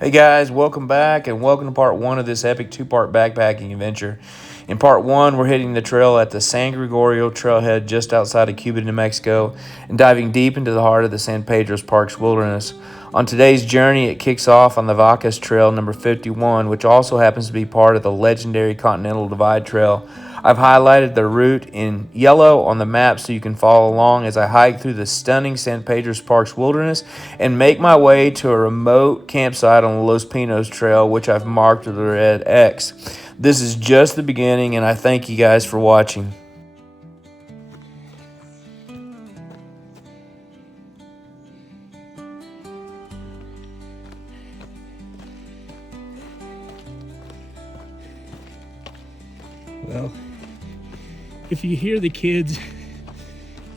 Hey guys, welcome back and welcome to part one of this epic two-part backpacking adventure. In part one, we're hitting the trail at the San Gregorio Trailhead just outside of Cuba, New Mexico, and diving deep into the heart of the San Pedro Parks Wilderness. On today's journey, it kicks off on the Vacas Trail number 51, which also happens to be part of the legendary Continental Divide Trail. I've highlighted the route in yellow on the map so you can follow along as I hike through the stunning San Pedro Parks Wilderness and make my way to a remote campsite on the Los Pinos Trail, which I've marked with a red X. This is just the beginning, and I thank you guys for watching. Well, if you hear the kids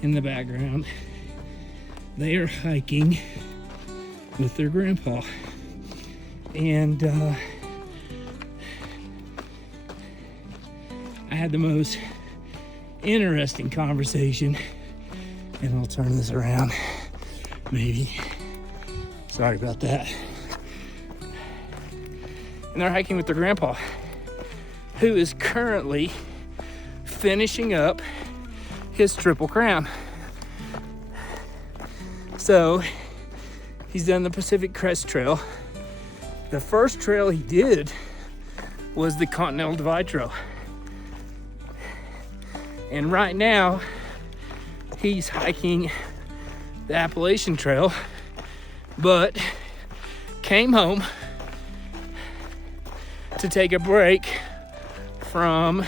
in the background, they are hiking with their grandpa. And I had the most interesting conversation, and I'll turn this around, maybe. Sorry about that. And they're hiking with their grandpa, who is currently finishing up his Triple Crown. So he's done the Pacific Crest Trail. The first trail he did was the Continental Divide Trail. And right now he's hiking the Appalachian Trail, but came home to take a break from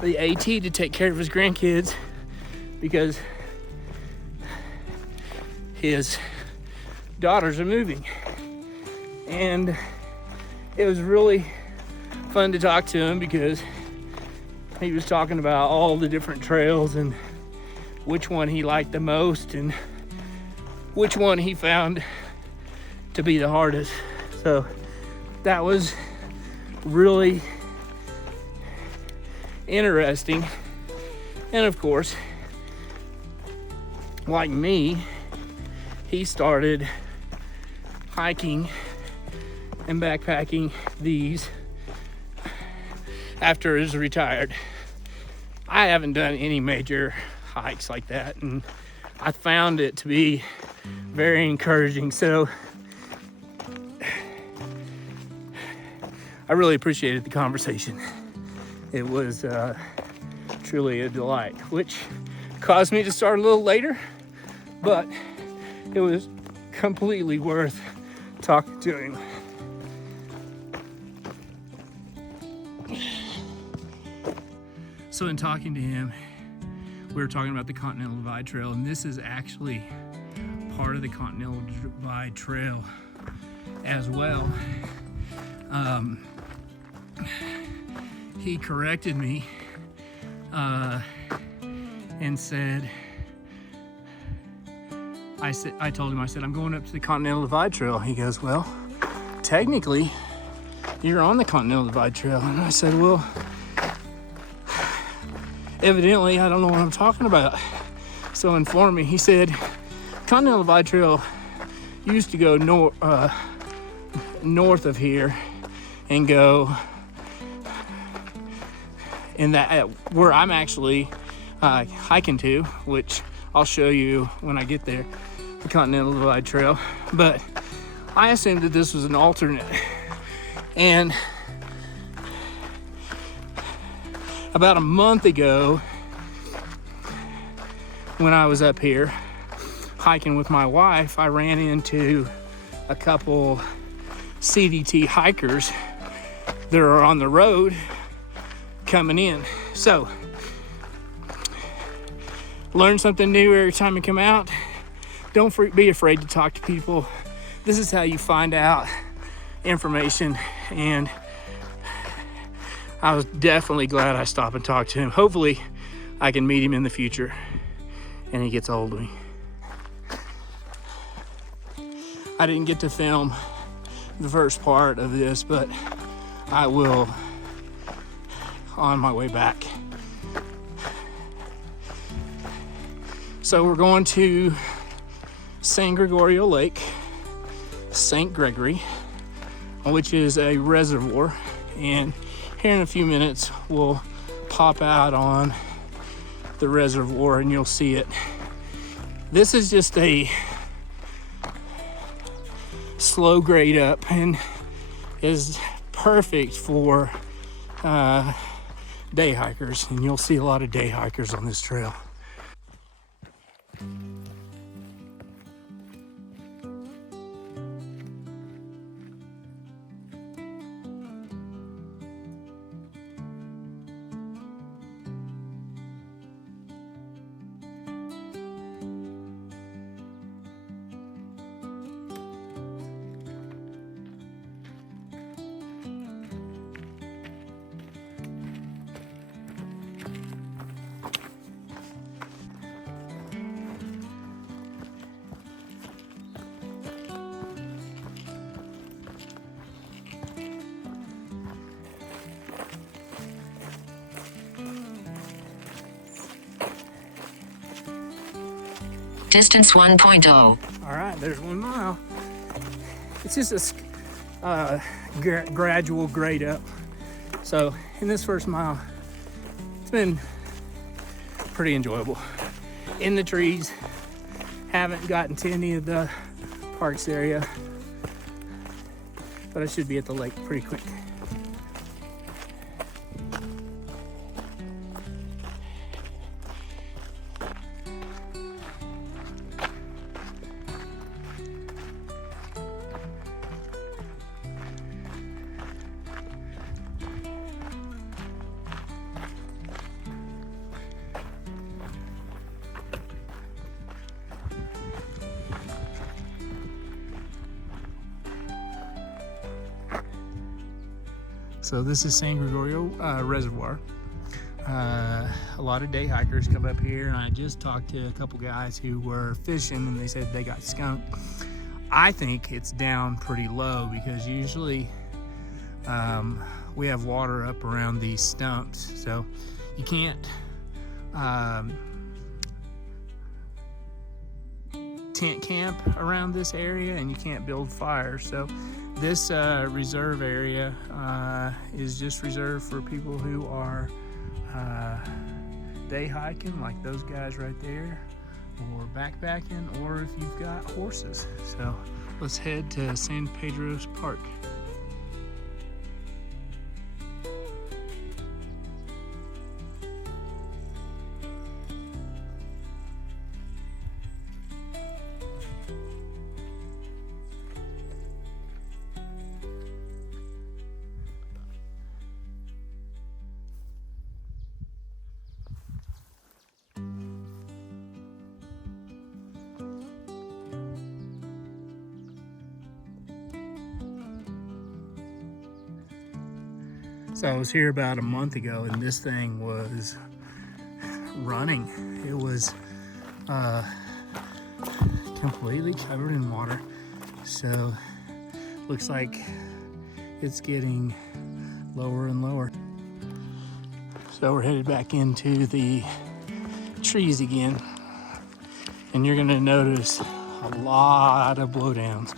the AT to take care of his grandkids because his daughters are moving. And it was really fun to talk to him because he was talking about all the different trails and which one he liked the most and which one he found to be the hardest. So that was really interesting. And of course, like me, he started hiking and backpacking these after he's retired. I haven't done any major hikes like that, and I found it to be very encouraging. So I really appreciated the conversation. It was truly a delight, which caused me to start a little later, but it was completely worth talking to him. So in talking to him, we were talking about the Continental Divide Trail, and this is actually part of the Continental Divide Trail as well. He corrected me and said, I told him, I'm going up to the Continental Divide Trail. He goes, well, technically, you're on the Continental Divide Trail. And I said, well, evidently, I don't know what I'm talking about. So inform me. He said, Continental Divide Trail used to go north of here and go in that where I'm actually hiking to, which I'll show you when I get there, the Continental Divide Trail. But I assumed that this was an alternate. And about a month ago, when I was up here hiking with my wife, I ran into a couple CDT hikers that are on the road coming in. So, learn something new every time you come out. Don't be afraid to talk to people. This is how you find out information, and I was definitely glad I stopped and talked to him. Hopefully, I can meet him in the future and he gets a hold of me. I didn't get to film the first part of this, but I will on my way back. So we're going to San Gregorio Lake, St. Gregory, which is a reservoir. And here in a few minutes, we'll pop out on the reservoir and you'll see it. This is just a slow grade up and is perfect for day hikers, and you'll see a lot of day hikers on this trail. Distance 1.0. All right, there's 1 mile. It's just a gradual grade up. So in this first mile, it's been pretty enjoyable. In the trees, haven't gotten to any of the parks area, but I should be at the lake pretty quick. So this is San Gregorio Reservoir. A lot of day hikers come up here, and I just talked to a couple guys who were fishing and they said they got skunked. I think it's down pretty low because usually we have water up around these stumps, so you can't tent camp around this area and you can't build fires. So this reserve area is just reserved for people who are day hiking, like those guys right there, or backpacking, or if you've got horses. So let's head to San Pedro Park. So I was here about a month ago and this thing was running. It was completely covered in water. So looks like it's getting lower and lower. So we're headed back into the trees again. And you're gonna notice a lot of blowdowns.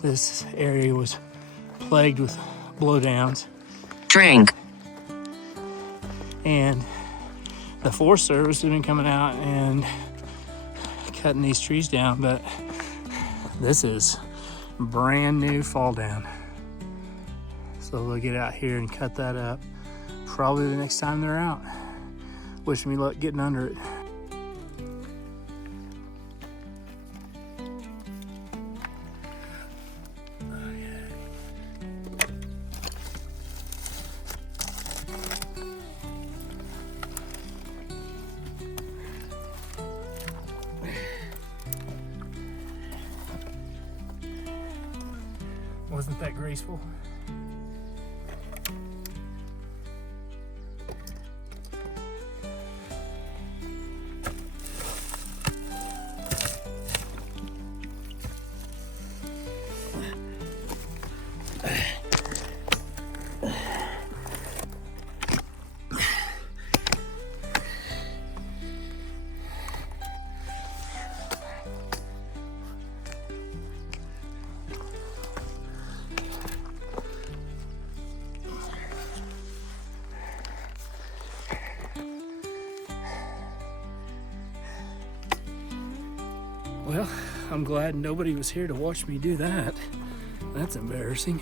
This area was plagued with blowdowns. Drink. And the Forest Service has been coming out and cutting these trees down, but this is brand new fall down. So they'll get out here and cut that up probably the next time they're out. Wish me luck getting under it. Wasn't that graceful? Well, I'm glad nobody was here to watch me do that. That's embarrassing.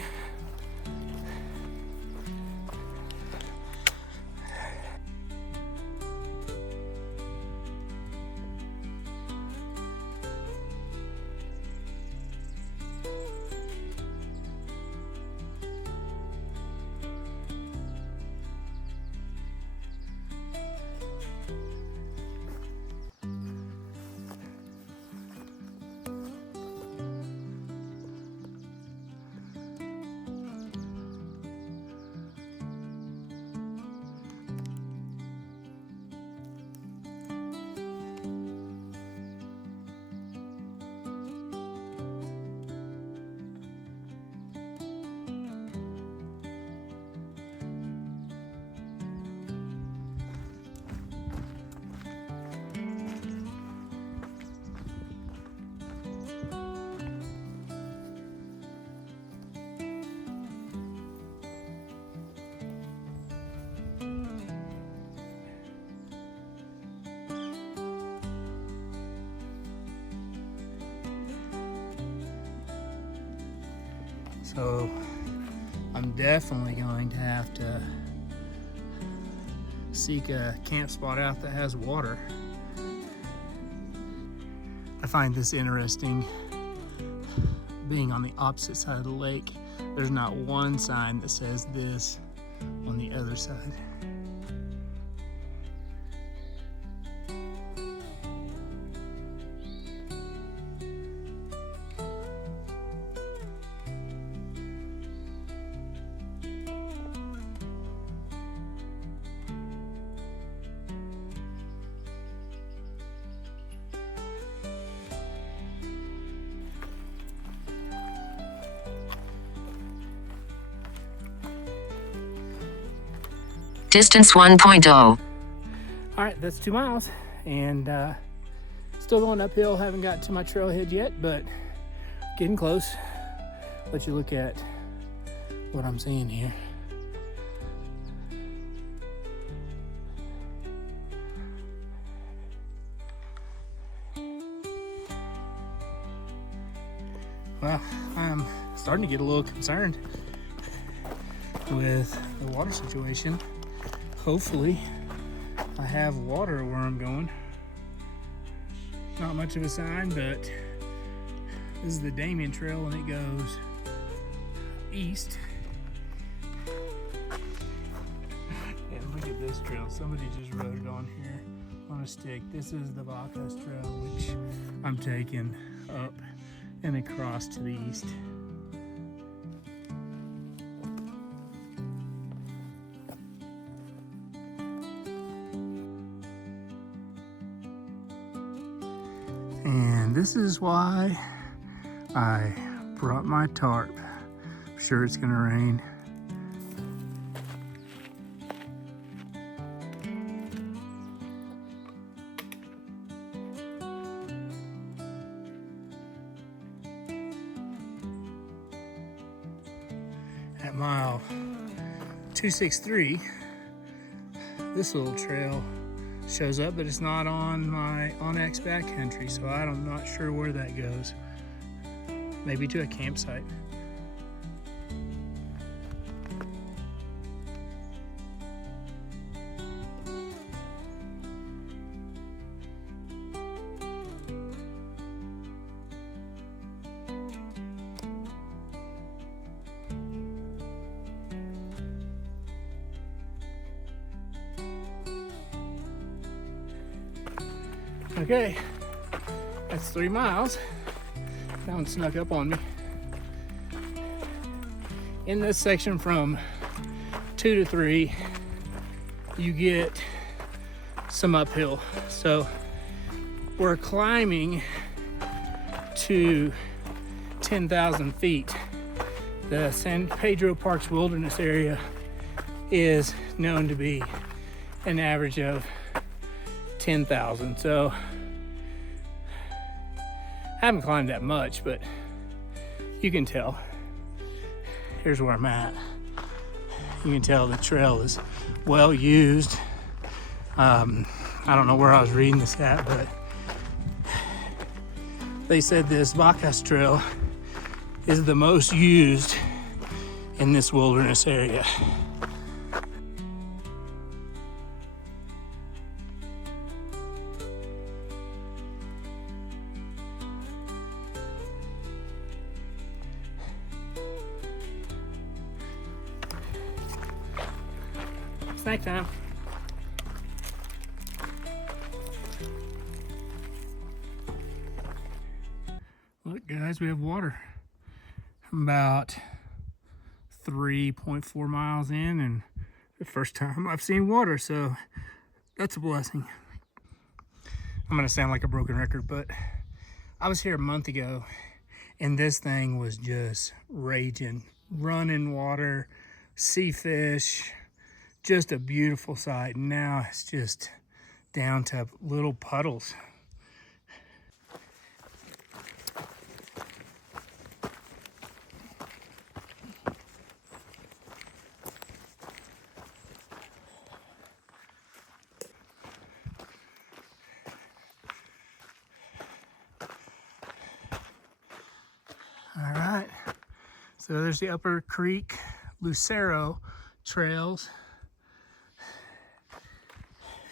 So I'm definitely going to have to seek a camp spot out that has water. I find this interesting, being on the opposite side of the lake. There's not one sign that says this on the other side. Distance 1.0. All right, that's 2 miles, and still going uphill. Haven't got to my trailhead yet, but getting close. Let you look at what I'm seeing here. Well, I'm starting to get a little concerned with the water situation. Hopefully, I have water where I'm going. Not much of a sign, but this is the Damien Trail and it goes east. And look at this trail. Somebody just wrote it on here on a stick. This is the Vacas Trail, which I'm taking up and across to the east. And this is why I brought my tarp. I'm sure it's gonna rain. At mile 263, this little trail shows up, but it's not on my OnX Backcountry, so I'm not sure where that goes. Maybe to a campsite. Okay, that's 3 miles. That one snuck up on me. In this section from 2 to 3, you get some uphill. So we're climbing to 10,000 feet. The San Pedro Parks Wilderness area is known to be an average of 10,000. So I haven't climbed that much, but you can tell. Here's where I'm at. You can tell the trail is well used. I don't know where I was reading this at, but they said this Vacas Trail is the most used in this wilderness area. Snack time. Look, guys, we have water. I'm about 3.4 miles in, and the first time I've seen water, so that's a blessing. I'm gonna sound like a broken record, but I was here a month ago, and this thing was just raging, running water, sea fish, just a beautiful sight. Now it's just down to little puddles. All right, so there's the Upper Creek Lucero trails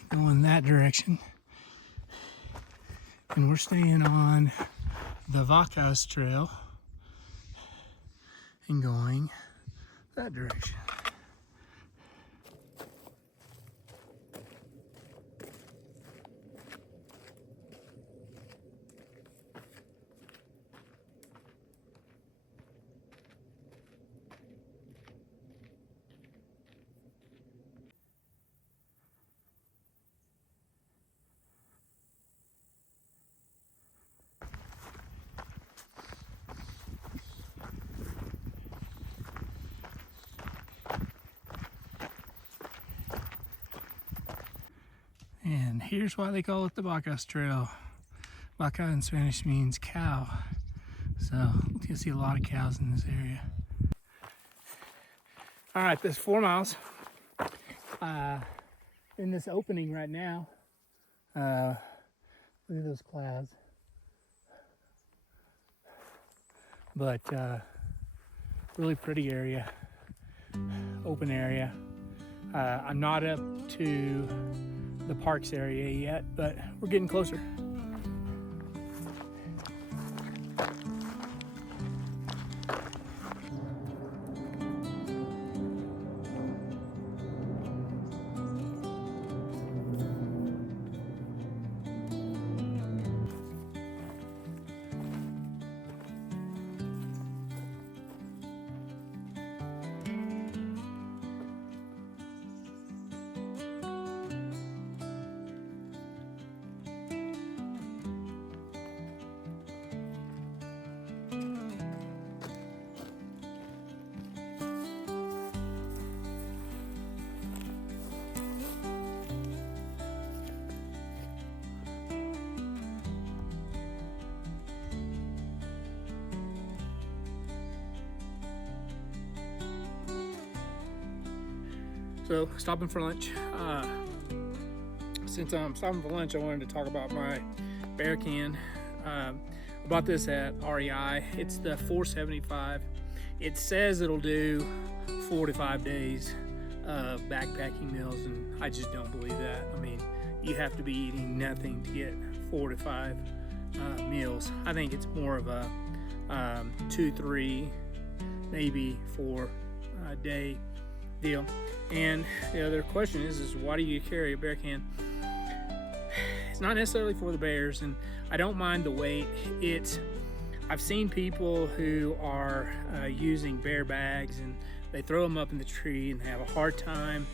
going that direction, and we're staying on the Vacas Trail and going that direction. And here's why they call it the Vacas Trail. Vaca in Spanish means cow. So you can see a lot of cows in this area. All right, this 4 miles. In this opening right now, look at those clouds. But really pretty area, open area. I'm not up to the parks area yet, but we're getting closer. So, stopping for lunch. Since I'm stopping for lunch, I wanted to talk about my bear can. I bought this at REI. It's the 475. It says it'll do 4 to 5 days of backpacking meals, and I just don't believe that. I mean, you have to be eating nothing to get 4 to 5 meals. I think it's more of a 2, 3, maybe 4 day deal. And the other question is why do you carry a bear can? It's not necessarily for the bears, and I don't mind the weight. I've seen people who are using bear bags, and they throw them up in the tree and they have a hard time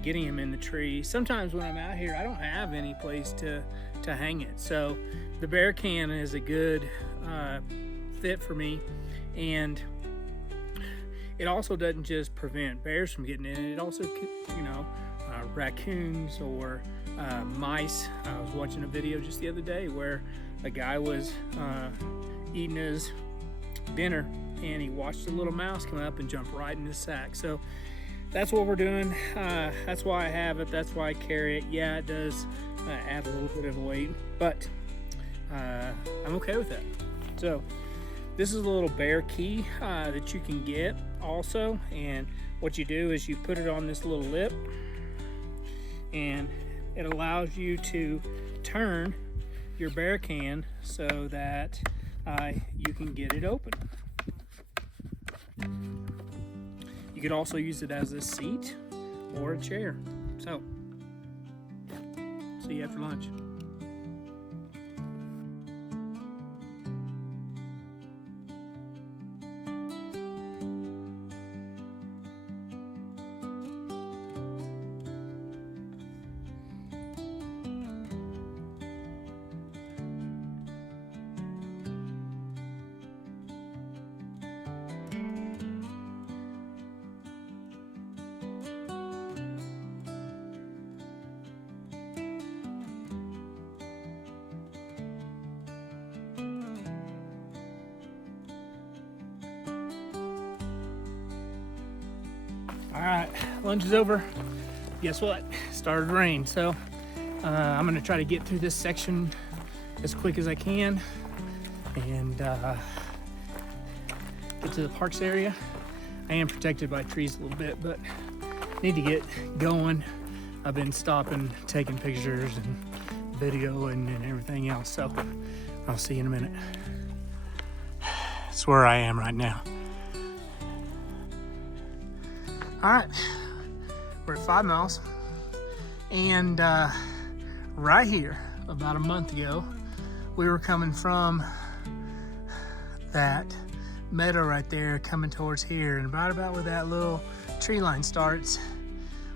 getting them in the tree. Sometimes when I'm out here, I don't have any place to hang it. So the bear can is a good fit for me, and it also doesn't just prevent bears from getting in. It also, raccoons or mice. I was watching a video just the other day where a guy was eating his dinner, and he watched a little mouse come up and jump right in his sack. So that's what we're doing. That's why I have it. That's why I carry it. Yeah, it does add a little bit of weight, but I'm okay with that. So this is a little bear key that you can get also, and what you do is you put it on this little lip, and it allows you to turn your bear can so that you can get it open. You could also use it as a seat or a chair. So, see you after lunch. All right, lunch is over. Guess what? Started to rain, so I'm gonna try to get through this section as quick as I can and get to the parks area. I am protected by trees a little bit, but need to get going. I've been stopping, taking pictures and video and everything else, so I'll see you in a minute. That's where I am right now. All right, we're at 5 miles, and right here, about a month ago, we were coming from that meadow right there, coming towards here, and about where that little tree line starts,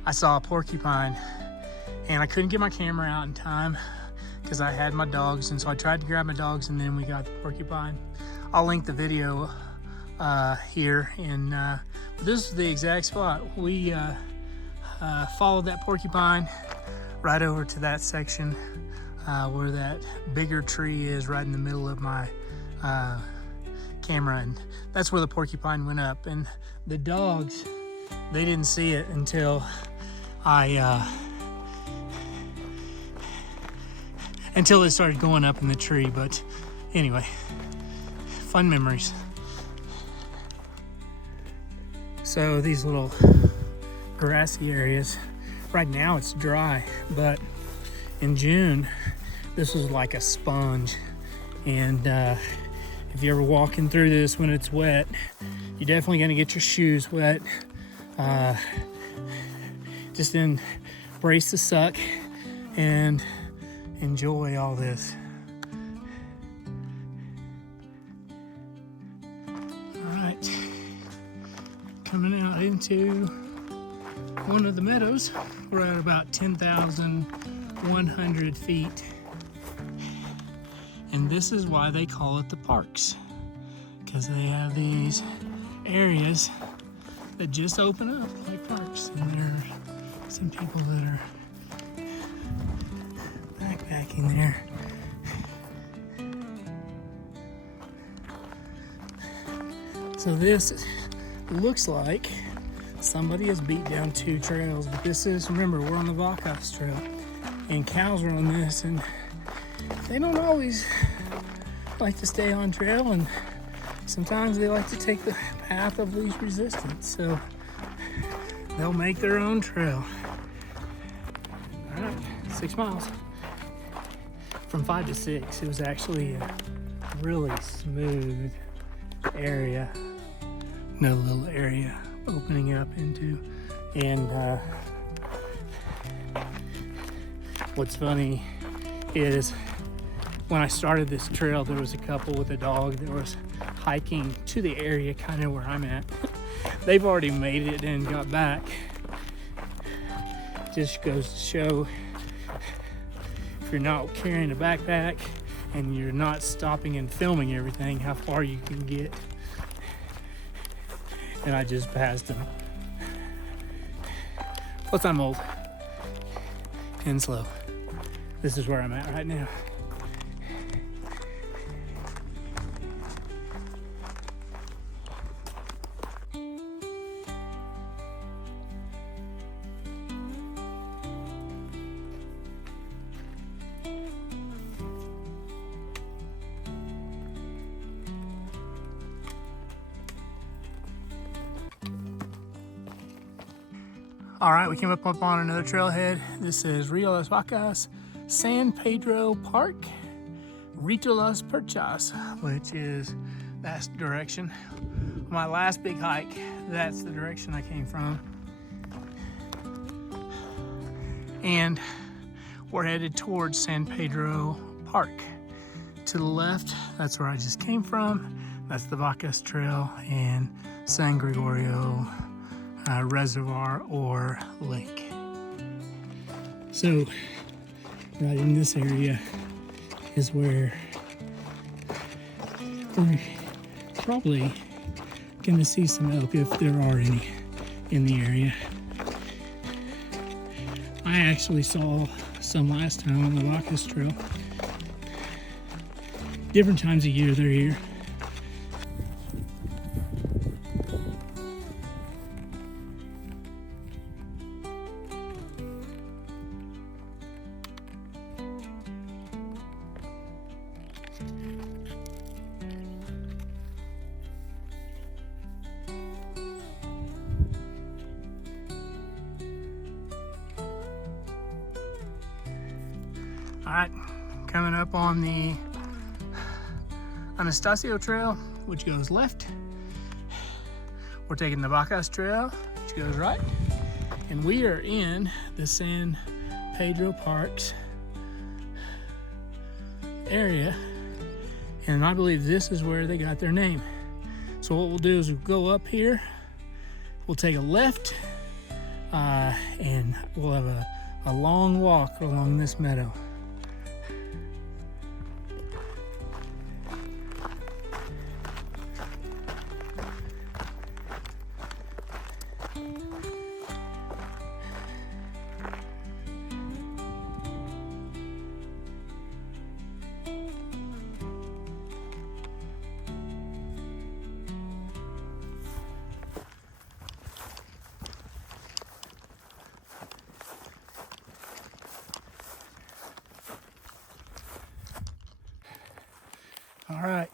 I saw a porcupine, and I couldn't get my camera out in time because I had my dogs, and so I tried to grab my dogs, and then we got the porcupine. I'll link the video here, and this is the exact spot. We followed that porcupine right over to that section where that bigger tree is, right in the middle of my camera, and that's where the porcupine went up. And the dogs, they didn't see it until until it started going up in the tree. But anyway, fun memories. So these little grassy areas, right now it's dry, but in June this was like a sponge. And if you're ever walking through this when it's wet, you're definitely gonna get your shoes wet. Just embrace the suck and enjoy all this. Coming out into one of the meadows. We're at about 10,100 feet. And this is why they call it the parks, because they have these areas that just open up like parks. And there are some people that are backpacking there. So this looks like somebody has beat down 2 trails, but this is, remember, we're on the Vacas Trail, and cows are on this, and they don't always like to stay on trail, and sometimes they like to take the path of least resistance, so they'll make their own trail. All right, 6 miles. From 5 to 6, it was actually a really smooth area. No little area opening up into, and what's funny is when I started this trail, there was a couple with a dog that was hiking to the area kind of where I'm at. They've already made it and got back. Just goes to show, if you're not carrying a backpack and you're not stopping and filming everything, how far you can get. And I just passed him. Plus I'm old and slow. This is where I'm at right now. All right, we came up on another trailhead. This is Rio Las Vacas, San Pedro Park, Rito Las Perchas, which is that direction. My last big hike, that's the direction I came from. And we're headed towards San Pedro Park. To the left, that's where I just came from. That's the Vacas Trail and San Gregorio Reservoir or lake. So right in this area is where we're probably gonna see some elk if there are any in the area. I actually saw some last time on the Vacas Trail. Different times of year they're here. All right, coming up on the Anastasio Trail, which goes left. We're taking the Vacas Trail, which goes right. And we are in the San Pedro Parks area. And I believe this is where they got their name. So what we'll do is we'll go up here, we'll take a left, and we'll have a long walk along this meadow. All right,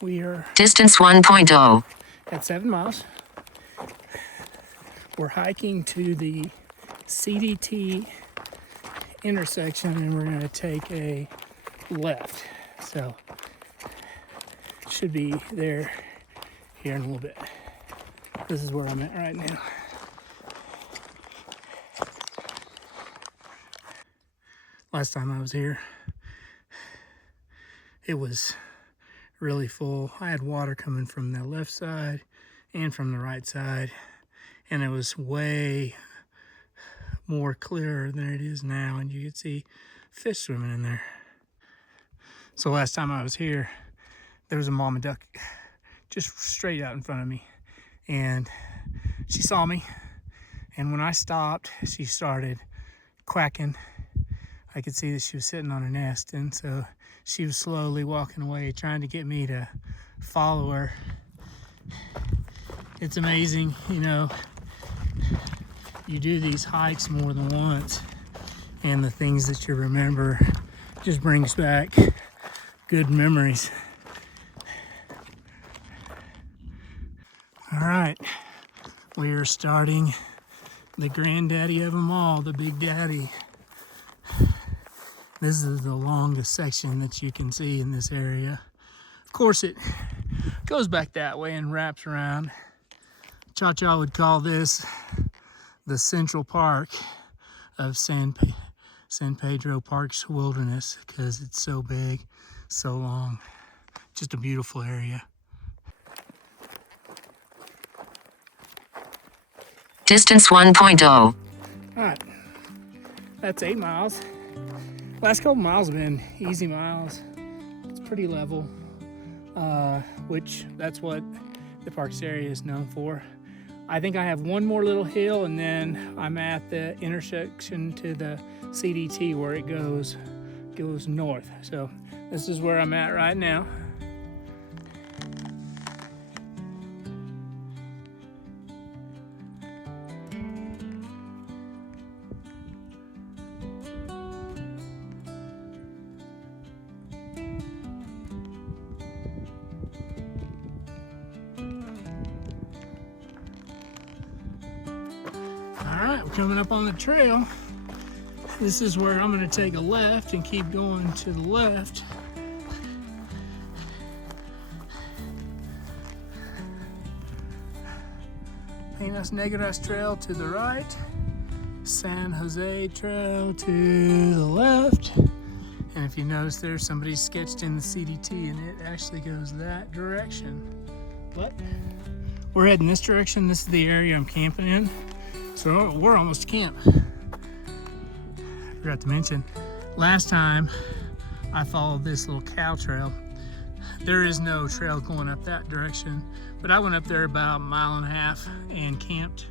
we are Distance 1.0. at 7 miles. We're hiking to the CDT intersection and we're gonna take a left. So, should be there here in a little bit. This is where I'm at right now. Last time I was here, it was really full. I had water coming from the left side and from the right side, and it was way more clearer than it is now, and you could see fish swimming in there. So last time I was here, there was a mama duck just straight out in front of me, and she saw me, and when I stopped, she started quacking. I could see that she was sitting on her nest, and so she was slowly walking away, trying to get me to follow her. It's amazing, you know, you do these hikes more than once, and the things that you remember just brings back good memories. All right, we are starting the granddaddy of them all, the Big Daddy. This is the longest section that you can see in this area. Of course, it goes back that way and wraps around. Cha-Cha would call this the Central Park of San Pedro Parks Wilderness because it's so big, so long. Just a beautiful area. Distance 1.0. All right, that's 8 miles. Last couple miles have been easy miles. It's pretty level, which that's what the parks area is known for. I think I have one more little hill and then I'm at the intersection to the CDT where it goes north. So this is where I'm at right now. right, we're coming up on the trail. This is where I'm going to take a left and keep going to the left. Pinos Negras Trail to the right, San Jose Trail to the left. And if you notice there, somebody sketched in the CDT and it actually goes that direction. But we're heading this direction. This is the area I'm camping in. So we're almost to camp. Forgot to mention, last time I followed this little cow trail. There is no trail going up that direction, but I went up there about a mile and a half and camped.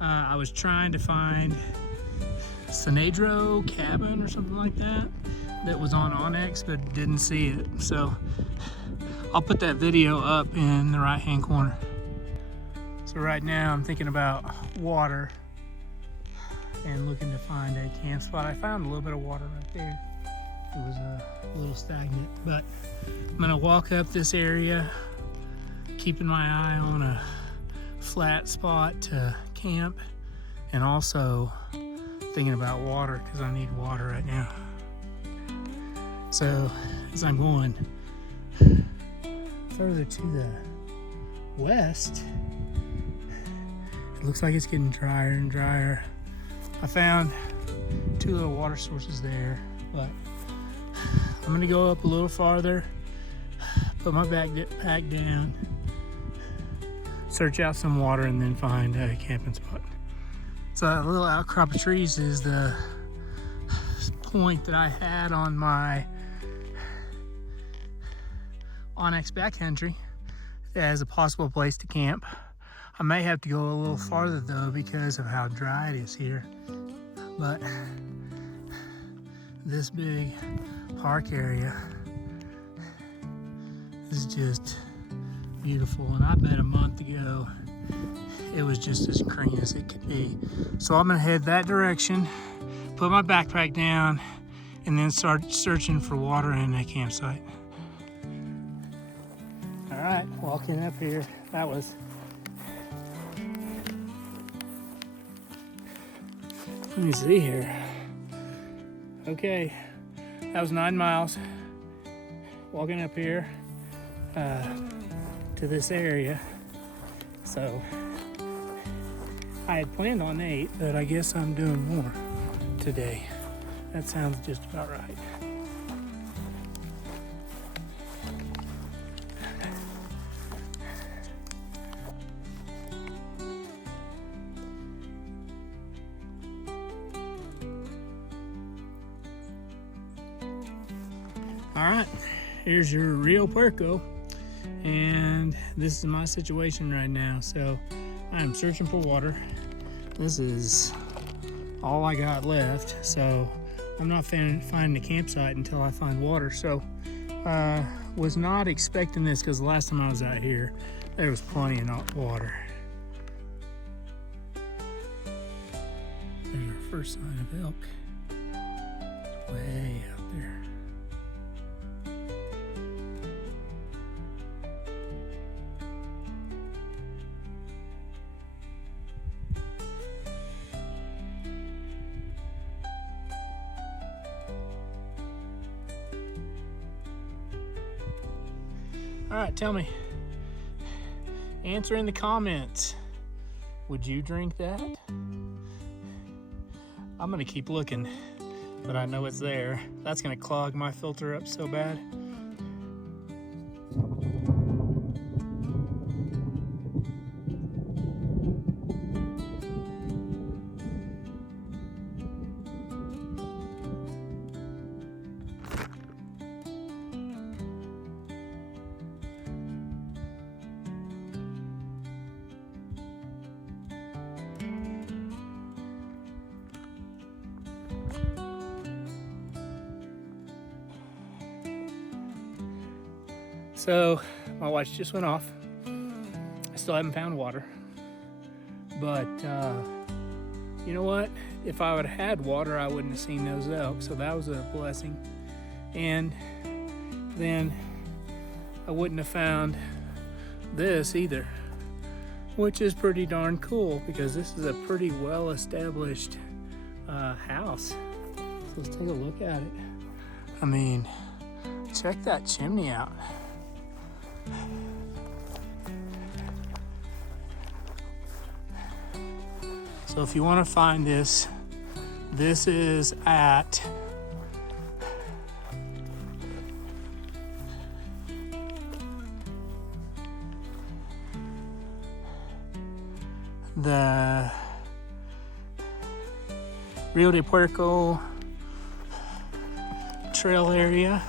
I was trying to find San Pedro cabin or something like that was on OnX, but didn't see it. So I'll put that video up in the right hand corner. So right now I'm thinking about water and looking to find a camp spot. I found a little bit of water right there. It was a little stagnant, but I'm gonna walk up this area, keeping my eye on a flat spot to camp, and also thinking about water because I need water right now. So as I'm going further to the west, it looks like it's getting drier and drier. I found 2 little water sources there, but I'm gonna go up a little farther, put my backpack down, search out some water, and then find a camping spot. So that little outcrop of trees is the point that I had on my OnX Backcountry as a possible place to camp. I may have to go a little farther though because of how dry it is here. But this big park area is just beautiful, and I bet a month ago it was just as green as it could be. So I'm gonna head that direction, put my backpack down, and then start searching for water in a campsite. All right, walking up here, that was let me see here. Okay, that was 9 miles walking up here to this area. So I had planned on 8, but I guess I'm doing more today. That sounds just about right. All right, here's your Rio Puerco, and this is my situation right now. So I'm searching for water. This is all I got left, so I'm not finding a campsite until I find water. So was not expecting this because the last time I was out here, there was plenty of water. There's our first sign of elk. It's way out there. All right, tell me, answer in the comments, would you drink that? I'm gonna keep looking, but I know it's there. That's gonna clog my filter up so bad. So my watch just went off. I still haven't found water, but you know what? If I would have had water, I wouldn't have seen those elk, so that was a blessing. And then I wouldn't have found this either. which is pretty darn cool because this is a pretty well-established house. So let's take a look at it. I mean, check that chimney out. So if you want to find this, this is at the Rio de Puerco trail area.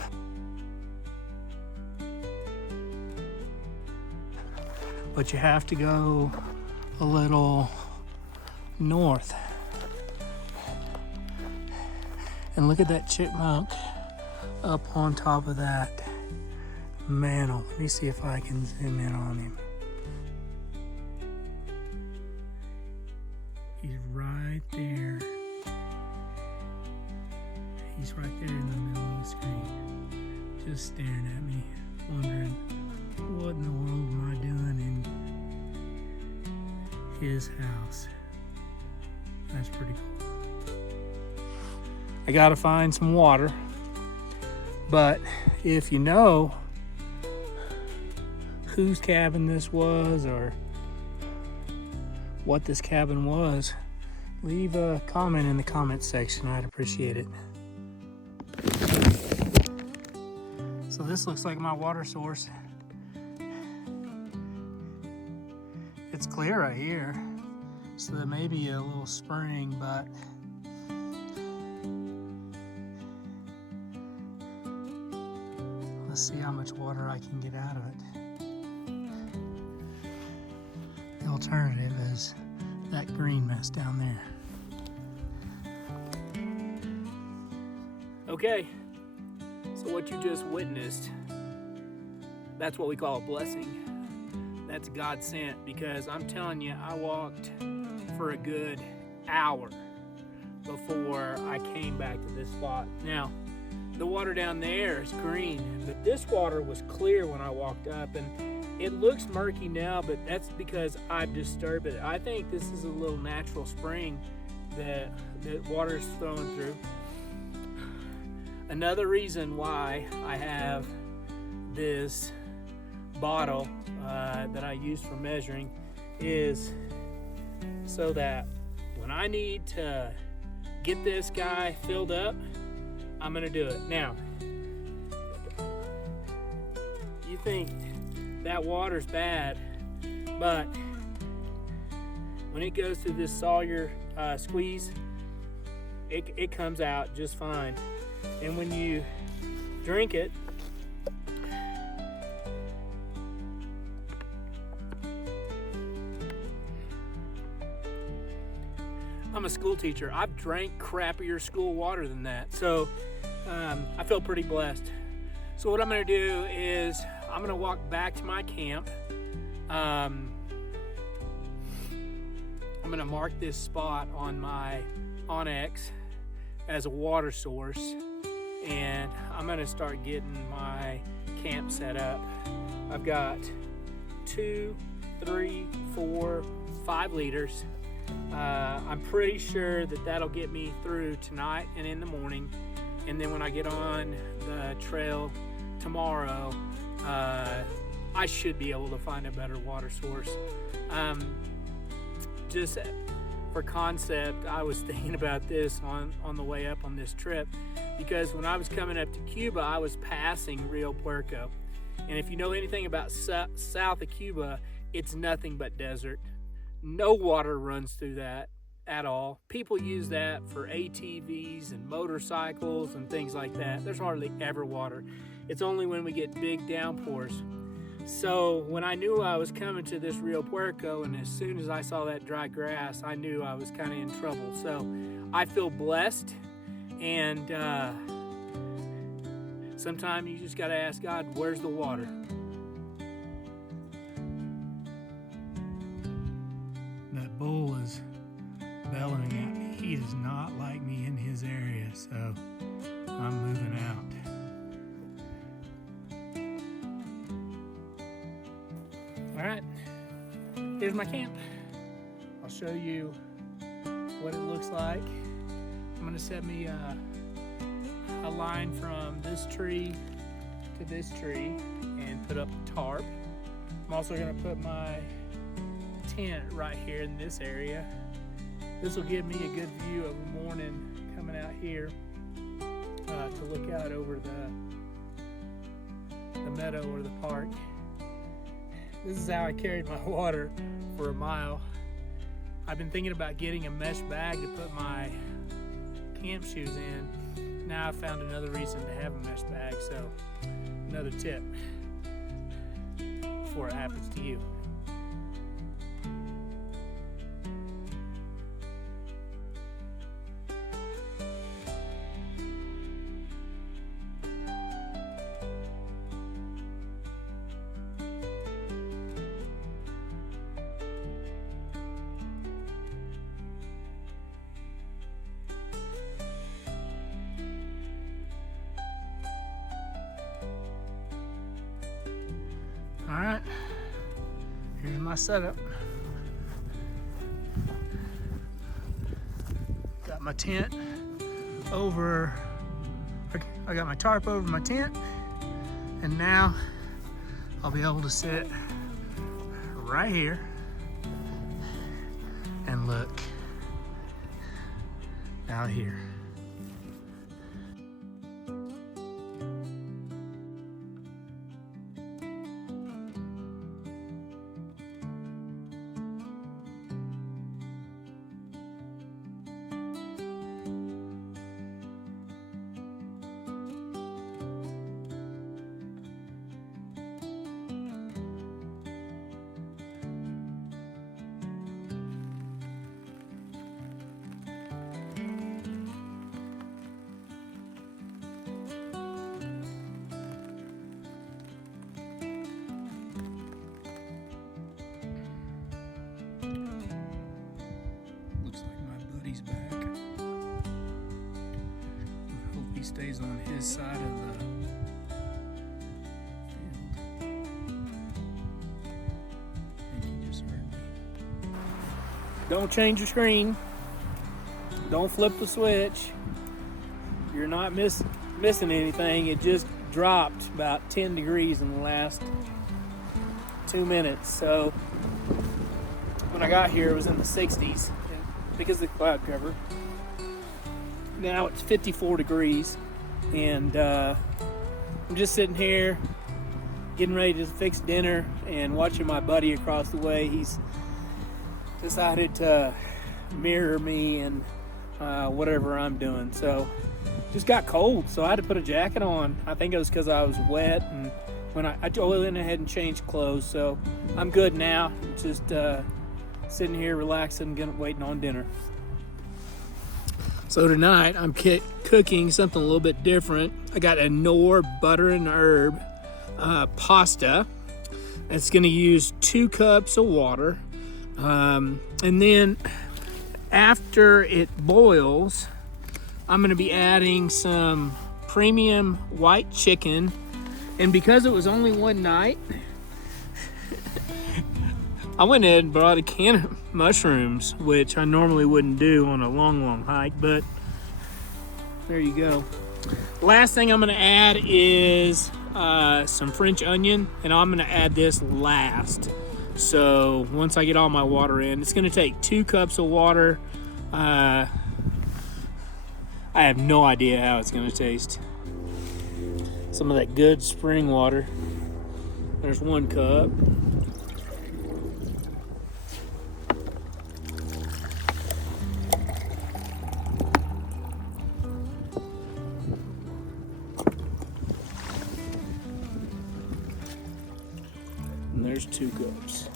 But you have to go a little north. And look at that chipmunk up on top of that mantle. Let me see if I can zoom in on him. He's right there. He's right there in the middle of the screen, just staring at me, wondering what in the world am I doing in his house. That's pretty cool. I gotta find some water, but if you know whose cabin this was or what this cabin was, leave a comment in the comment section. I'd appreciate it. So this looks like my water source. It's clear right here, so there may be a little spring, but let's see how much water I can get out of it. The alternative is that green mess down there. Okay, so what you just witnessed, that's what we call a blessing. That's God sent, because I'm telling you, I walked for a good hour before I came back to this spot. Now, the water down there is green, but this water was clear when I walked up, and it looks murky now, but that's because I've disturbed it. I think this is a little natural spring that the water is flowing through. Another reason why I have this bottle that I use for measuring is so that when I need to get this guy filled up, I'm gonna do it. Now, you think that water's bad, but when it goes through this Sawyer squeeze, it comes out just fine. And when you drink it, I'm a school teacher. I've drank crappier school water than that. So I feel pretty blessed. So what I'm gonna do is I'm gonna walk back to my camp. I'm gonna mark this spot on my OnX as a water source, and I'm gonna start getting my camp set up. I've got 2, 3, 4, 5 liters. I'm pretty sure that that'll get me through tonight and in the morning, and then when I get on the trail tomorrow, I should be able to find a better water source. Just for concept, I was thinking about this on the way up on this trip, because when I was coming up to Cuba, I was passing Rio Puerco, and if you know anything about south of Cuba, it's nothing but desert. No water runs through that at all. People use that for ATVs and motorcycles and things like that. There's hardly ever water. It's only when we get big downpours. So when I knew I was coming to this Rio Puerco, and as soon as I saw that dry grass, I knew I was kind of in trouble. So I feel blessed, and sometimes you just got to ask God, where's the water? That bull is bellowing at me. He does not like me in his area, so I'm moving out. All right, here's my camp. I'll show you what it looks like. I'm gonna set me a line from this tree to this tree and put up a tarp. I'm also gonna put my tent right here in this area. This will give me a good view of the morning coming out here to look out over the meadow or the park. This is how I carried my water for a mile. I've been thinking about getting a mesh bag to put my camp shoes in. Now I've found another reason to have a mesh bag, so another tip before it happens to you. All right, here's my setup. Got my tent over, I got my tarp over my tent, and now I'll be able to sit right here and look out here. Stays on his side of the field. I think he just heard me. Don't change your screen. Don't flip the switch. You're not missing anything. It just dropped about 10 degrees in the last 2 minutes. So when I got here, it was in the 60s because of the cloud cover. Now it's 54 degrees, and I'm just sitting here getting ready to fix dinner and watching my buddy across the way. He's decided to mirror me and whatever I'm doing. So just got cold, so I had to put a jacket on. I think it was because I was wet, and when I went ahead and changed clothes. So I'm good now. Just sitting here relaxing, waiting on dinner. So tonight I'm cooking something a little bit different. I got a Knorr butter and herb pasta. It's going to use 2 cups of water. And then after it boils, I'm going to be adding some premium white chicken. And because it was only one night, I went ahead and brought a can of mushrooms, which I normally wouldn't do on a long hike, but there you go. Last thing I'm gonna add is some French onion, and I'm gonna add this last. So once I get all my water in, it's gonna take 2 cups of water. I have no idea how it's gonna taste. Some of that good spring water. There's 1 cup. And there's 2 cups.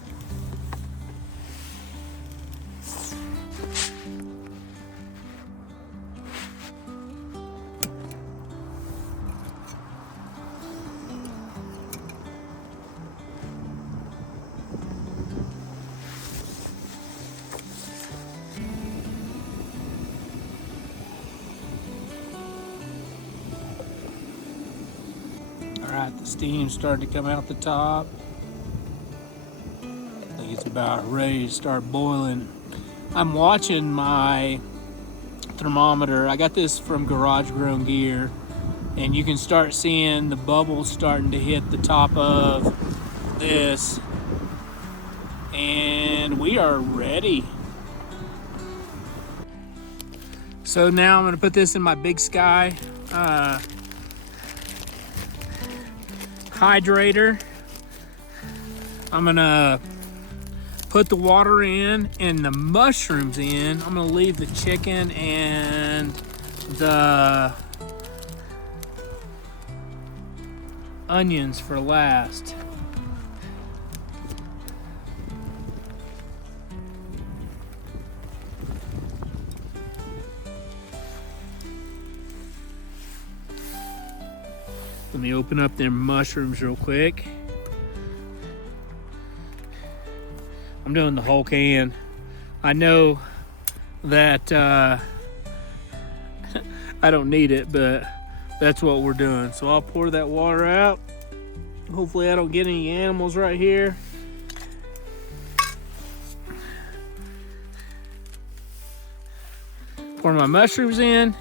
All right, the steam started to come out the top. I think it's about ready to start boiling. I'm watching my thermometer. I got this from garagegrowngear, and you can start seeing the bubbles starting to hit the top of this, and we are ready. So now I'm going to put this in my bigsky hydrator. I'm going to put the water in and the mushrooms in. I'm going to leave the chicken and the onions for last. Let me open up them mushrooms real quick. I'm doing the whole can. I know that I don't need it, but that's what we're doing. So I'll pour that water out. Hopefully I don't get any animals right here. Pour my mushrooms in.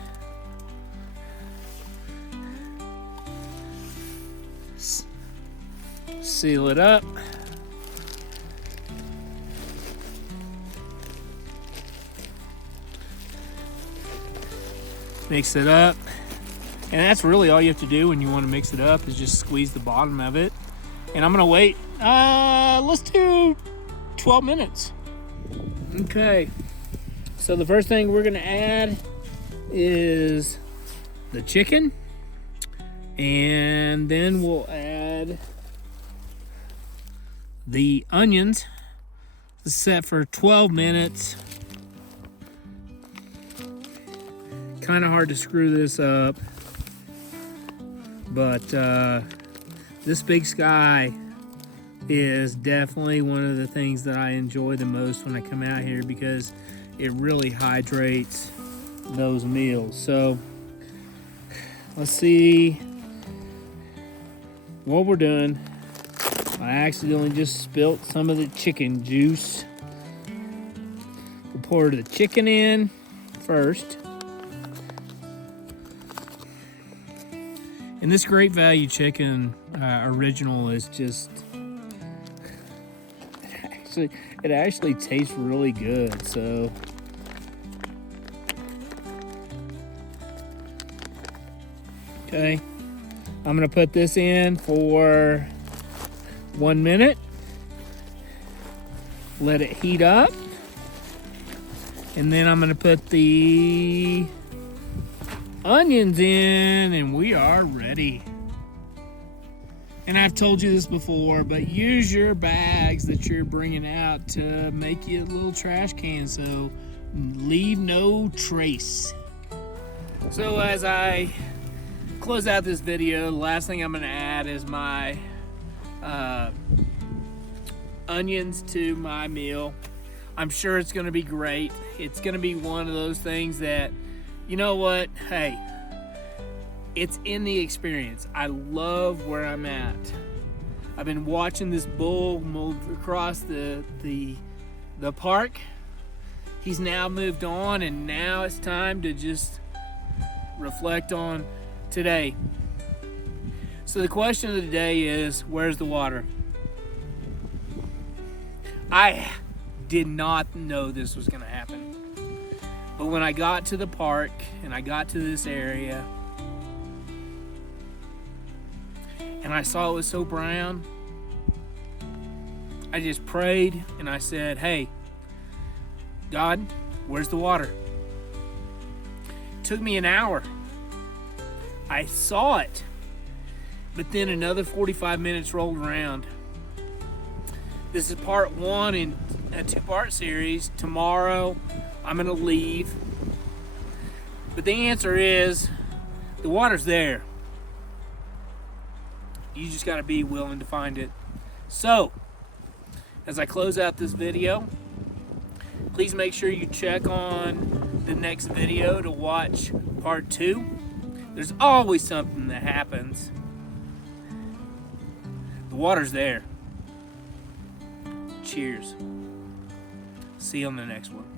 Seal it up. Mix it up. And that's really all you have to do when you want to mix it up, is just squeeze the bottom of it. And I'm gonna wait, let's do 12 minutes. Okay, so the first thing we're gonna add is the chicken, and then we'll add the onions. It's set for 12 minutes. Kind of hard to screw this up, but this bigsky is definitely one of the things that I enjoy the most when I come out here, because it really hydrates those meals. So let's see what we're doing. I accidentally just spilt some of the chicken juice. We'll pour the chicken in first. And this Great Value Chicken original is just, it actually tastes really good. So okay, I'm gonna put this in for 1 minute. Let it heat up, and then I'm gonna put the onions in, and we are ready. And I've told you this before, but use your bags that you're bringing out to make you a little trash can, so leave no trace. So as I close out this video, the last thing I'm gonna add is my onions to my meal. I'm sure it's gonna be great. It's gonna be one of those things that, you know what, hey, it's in the experience. I love where I'm at. I've been watching this bull move across the park. He's now moved on, and now it's time to just reflect on today. So the question of the day is, where's the water? I did not know this was gonna happen. But when I got to the park and I got to this area and I saw it was so brown, I just prayed and I said, hey, God, where's the water? It took me an hour. I saw it, but then another 45 minutes rolled around. This is part one in a two-part series. Tomorrow, I'm gonna leave. But the answer is, the water's there. You just gotta be willing to find it. So, as I close out this video, please make sure you check on the next video to watch part two. There's always something that happens. The water's there. Cheers. See you on the next one.